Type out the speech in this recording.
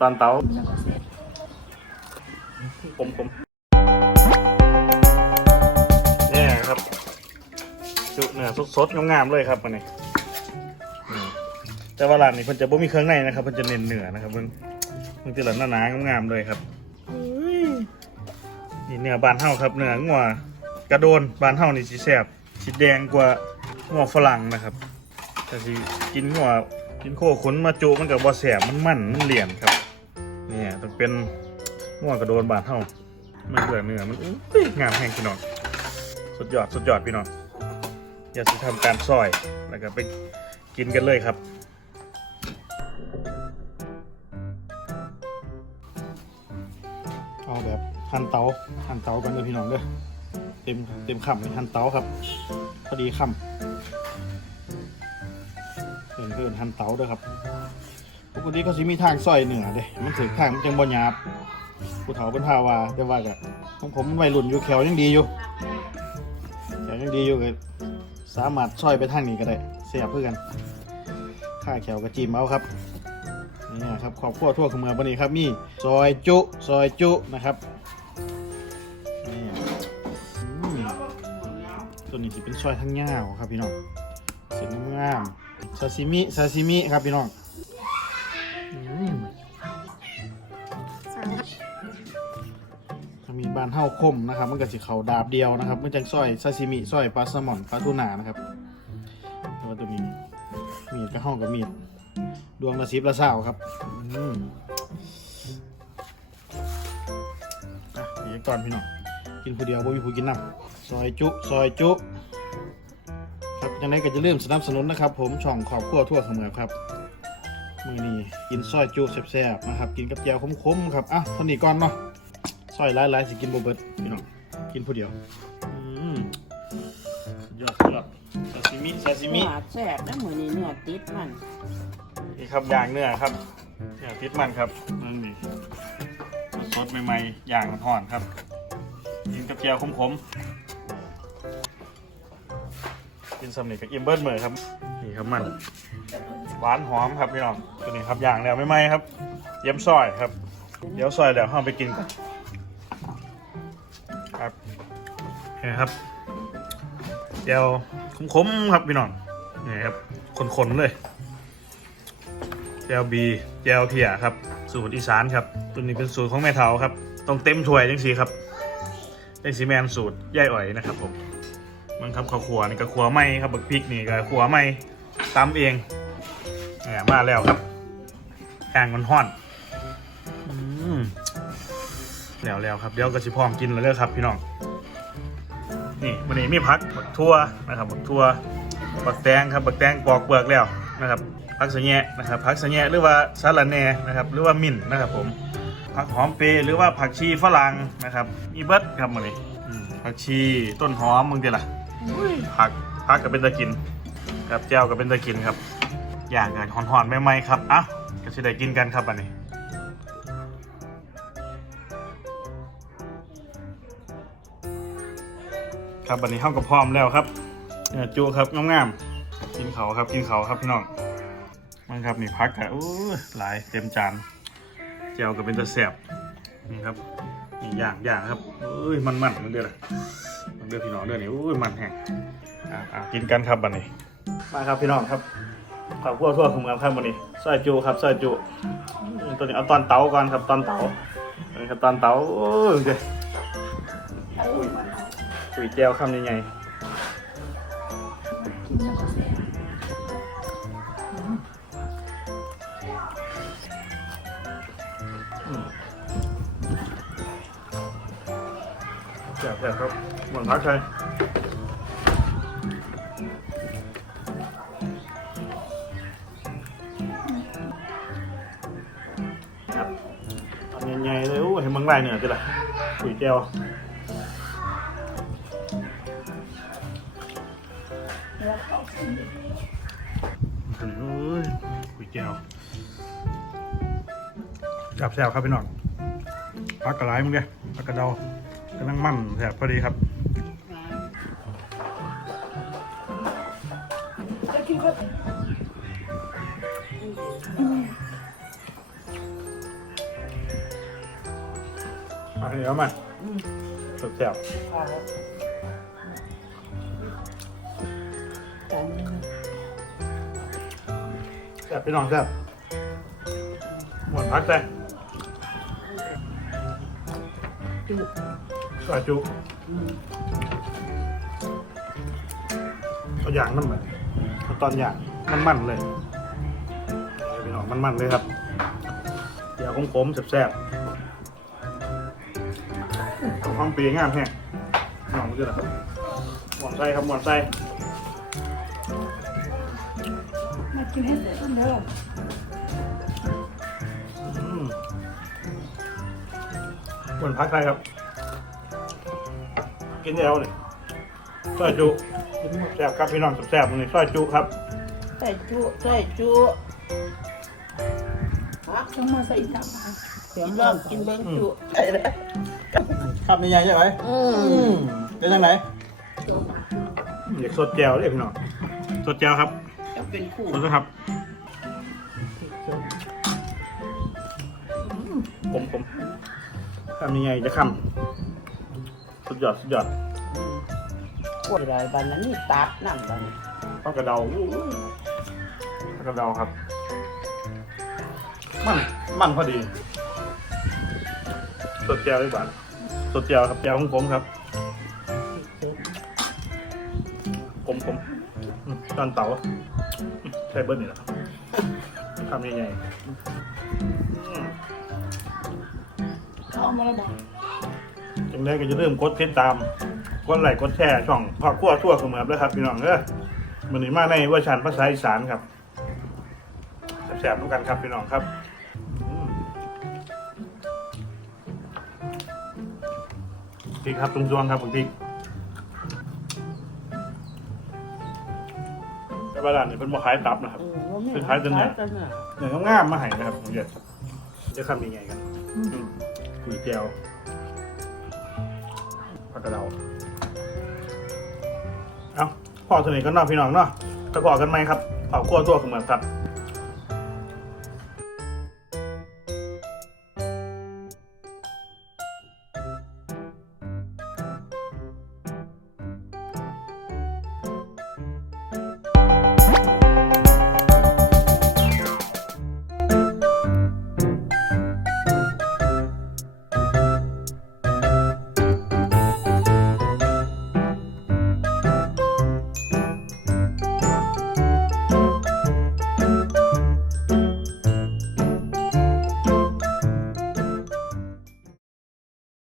ตอนเตาผมผมเนี่ยครับจุเนื้อสดๆงามๆเลยครับมันนี่อืมแต่ว่าร้านนี้เพิ่นจะบ่มีเครื่องในนะครับเพิ่นจะเน้นเนื้อนะครับเพิ่นเพิ่นจะหลัหนาๆงามๆเลยครับนี่เนื้อบานเฮาครับเนื้องัวกระโดนบานเฮานี่สิแซ่บสิแดงกว่างัวฝรั่งนะครับแต่สิกินหัว กินโคขนมาจุมันกับบอแสบมันมันมันเหลี่ยมครับเนี่ยต้องเป็นหัวกระโดนบาดเท่ามันเบื่อเนื้อมันอุ้ยงามแห้งพี่น้องสุดยอดสุดยอดพี่น้องอยากจะทำการซอยแล้วก็ไปกินกันเลยครับเอาแบบหั่นเตาหั่นเตากันเลยพี่น้องเด้อเต็มเต็มคำเลยหั่นเตาครับพอดีคำ เพื่อนหันเตาด้วยครับปกติเขาสิมีทางซอยเหนือเด้มันถือทางมันจังบ่หยาบผู้เฒ่าเป็นพาวาแต่ว่าก็ของผมมันวัยรุ่นอยู่แขวยังดีอยู่แขวยังดีอยู่ก็สามารถซอยไปทางนี้ก็ได้เสียบเพื่อกันข้าแขวกระจีมเอาครับนี่ครับขอบครัวทั่วขมือวันนี้ครับมีซอยจุซอยจุนะครับนี่ตัวนี้สิเป็นซอยทั้งยาวครับพี่น้องเส้นงาม ซาซิมิซาซิมิครับพี่น้องอืมถ้ามีบานเท่าคมนะครับ มันก็จะเขาดาบเดียวนะครับมันจังซอยซาซิมิซอยปลาแซลมอนปลาทูน่านะครับแต่ว่าตัวนี้มีดก็ห้องกับมีดดวงละสิบละเศร้าครับอืมอะเดี๋ยวก่อนพี่น้องกินผู้เดียวบ่มีผู้กินน้ำซอยจุ ซอยจุครับ ยังไงก็จะเริ่าลืมสนับสนุนนะครับ ผมช่องขอบครัวทั่วเสมอครับมือนี้กินซอยจุแซ่บๆนะครับ กินกับแจ่วขมๆครับอะคนนี้ก่อนเนาะซอยหลายๆสิกินโบเบิร์ตพี่น้องกินผู้เดียวอืมสุดยอดสุดยอดซาซิมิซาซิมิเนื้อแซ่บแล้วมือนี้เนื้อติดมันนี่ครับย่างเนื้อครับเนื้อติดมันครับนั่นนี่สดๆใหม่ๆย่างห่อนๆครับกินกับแจ่วขมๆ กินสำเร็จกับอิ่มเบิร์ดเหมือครับนี่ครับมันหวานหอมครับพี่น้องตัวนี้ครับอย่างแล้วไม่ไหมครับเยี่ยมซอยครับ เดี๋ยวซอยเดี๋ยวห้าไปกินกันครับนี่ครับเจียวขมๆครับพี่น้องนี่ครับคนๆเลยเจียวบีเจียวเถี่ยครับ สูตรอีสานครับ ตัวนี้เป็นสูตรของแม่เฒ่าครับ ต้องเต็มถ้วยจังสีครับเป็นสีแมนสูตรย่ายอ่อยนะครับผม มันครับข้าวขัวนี่ก็ขัวไหมครับบักพริกนี่ก็ขัวไหมตำเองเนี่มาแล้วครับแกงมันห่อนอืมแล้วแล้วครับเดี๋ยวก็สิพร้อมกินแล้วเด้อครับ พี่น้องนี่วันนี้มีพักบักทั่วนะครับบักทั่วบักแตงครับบักแตงปอกเปลือกแล้วนะครับพักสะแยะนะครับพักสะแยะหรือว่าสาลันแหน่นะครับ หรือว่ามิ่นนะครับผมผักหอมเปรหรือว่าผักชีฝรั่งนะครับมีเบิร์ดครับวันนี้ผักชีต้นหอมมึงเดี๋ยวล่ะ ผักผักก็เป็นตะกินครับแจ้วก็เป็นตะกินครับ อย่างกันหอนๆใหม่ๆครับอะก็จะได้กินกันครับอันนี้ครับอันนี้เข้ากับพร้อมแล้วครับเนื้อจูครับงามๆกินเขาครับกินเขาครับพี่น้องมันครับนี่พักอะอู้หลายเต็มจานเจียวก็เป็นตะแสบนี่ครับนี่ย่างย่างครับอุ้ยมันมันมันเดือด เดือดพี่น้องเดือดนี่อุ้ยมันแห้งอะอะกินกันครับบันนี้ มาครับพี่น้องครับขอบคุณทั่วของเมืองครับวันนี้ซอยจูครับซอยจูอืมตัวนี้เอาตอนเต๋าก่อนครับตอนเต๋าอันนี้ครับตอนเต๋าโอ้ยเดี๋ยวอุ้ยอุ้ยแจวคำยังไง แซ่บแซ่บครับหมือนพักใช่ครับทำยังไงเลยโอ้เห็นมังไรเหนือจิล่ะอุ้ยแจวโอ้ยอุ้ยแจวจับแซ่บครับพี่น้องพักกระไรมึงเนี่ยพักกระเดา กำลังมั่นแถบพอดีครับอันนี้เอวมาสุดแสบแสบไปนอนแสบหมดพักแสบ ก็จุอืมเอาอย่างน้ำมันเอาตอนอย่างมันมันๆเลยเอาพี่น้องมันมันๆเลยครับเดี๋ยวขมๆแซ่บๆเอาความเปรี้ยงามแห้งน้องมันคืออะไรหมอนไส้ครับหมอนไส้มากินให้เสร็จเด้ออืมเหมือนพักไทยครับ กินแล้วเลยซอยจุแซ่บครับพี่น้องแซ่บๆนี่ซอยจุครับใส่จุใส่จุฮะต้องมาใส่ตับอะเดี๋ยวลองกินเบิ้งจุไอ้ละครับนี่ยังใช่ไหมอืมเป็นยังไงอยากสดแจวเลยพี่น้องสดแจวครับจะเป็นคู่สดนะครับผมผมทำยังไงจะคำ สุดยอดสุดยอดปวดอะไรบ้านนั้นนี่ตัดนั่งบ้านข้าวกระเดาอู้ข้าวกระเดาครับ มันมันพอดีสดแจวด้วยบาทสดแจวครับแจวของผมครับผมผมอืมตอนเต๋าอืมใช่เบิ้ลนี่แหละครับทำยังไงอืมเอามาแล้วบอก จังได้ก็จะเริ่าลืมกดติดตาม กดไลค์กดแชร์ช่องพ่อครัวทั่วเสมอเลยครับพี่น้องเด้อมันนี้มาในเวอร์ชันภาษาอีสานครับแซ่บๆด้วยกันครับพี่น้องครับอืมพริกครับตรงๆครับพริกแต่ว่าร้านนี้เป็นบ่ขายตับนะครับเออว่าแม่เป็นท้ายจนเนี่ยท้ายจเนี่ยเนื้องามๆมาให้นะครับผมจะจะทำยังไงกันอืมกุยแจว ผักกะเดาเอาพอสนิทกันเนาะพี่น้องเนาะจะกอกันไหมครับเผาขั้วตัวเสมอครับ